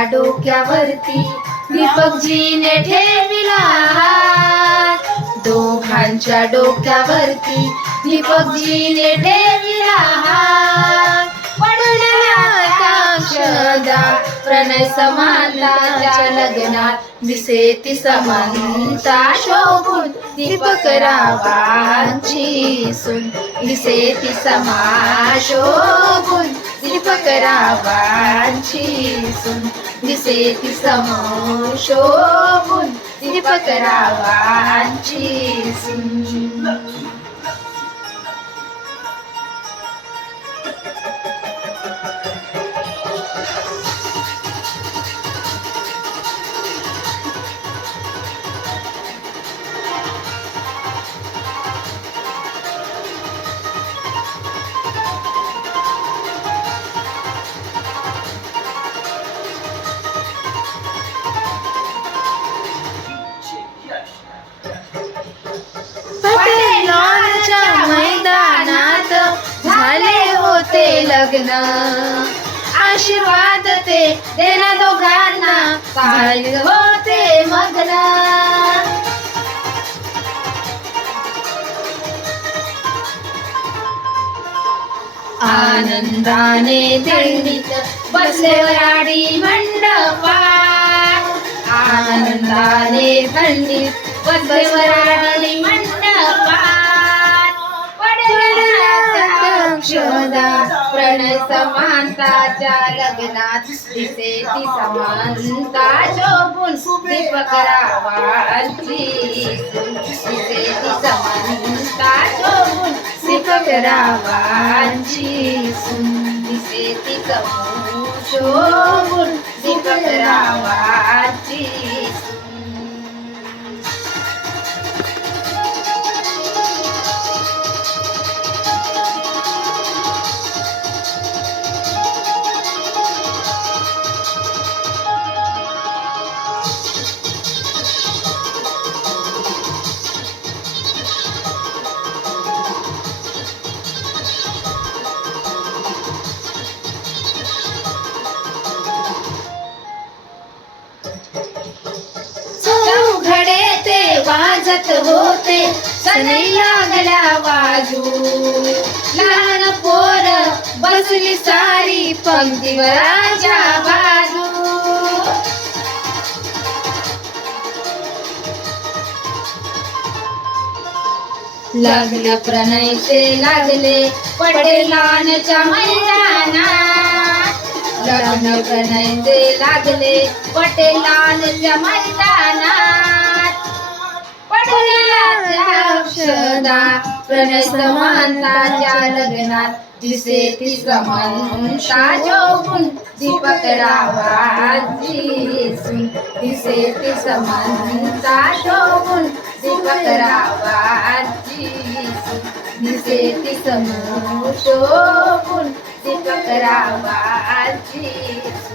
दोघांच्या डोक्यावरती दीपकजीने ठेविला हात. दोघांच्या डोक्यावरती दीपकजीने ठेविला हात. पडला साक्षदा प्रणय समानताच्या लग्नात दिसे ती समानता शोभून दीपकरावांची सून. दिसे ती समा शोभून दीपकरावांची सून. दिसे ती सम शोभून दीपकरावांची सून. पटेलांच्या मैदानात झाले होते लग्न. आशीर्वाद ते देना दोघांना झाले होते मग्न. आनंदाने दिंडीत बसले वराडी मंडपात. आनंदाने दिंडीत बसले वराडी मंडपात. पडला साक्षदा प्रणय समानताच्या लग्नात दिसे ती समानता शोभून दीपकरावांची सून. दिसे ती समानता शोभून दीपकरावांची सून. दिसे ती शोभून दीपकरावांची सून. चौघडे ते वाजत होते सनई लागल्या वाजू. लहान पोर बसली सारी पंक्तीवराच्या बाजू. लग्न प्रणय ते लागले पटेलांच्या मैदानात. लग्न प्रणय ते लागले पटेलांच्या मैदानात. पडला साक्षदा प्रणय समानताच्या लग्नात दिसे ती समानता शोभून दीपकरावांची सून. दिसे ती समानता शोभून दीपकरावांची सून. दिसे ती सम शोभून दीपकरावांची सून.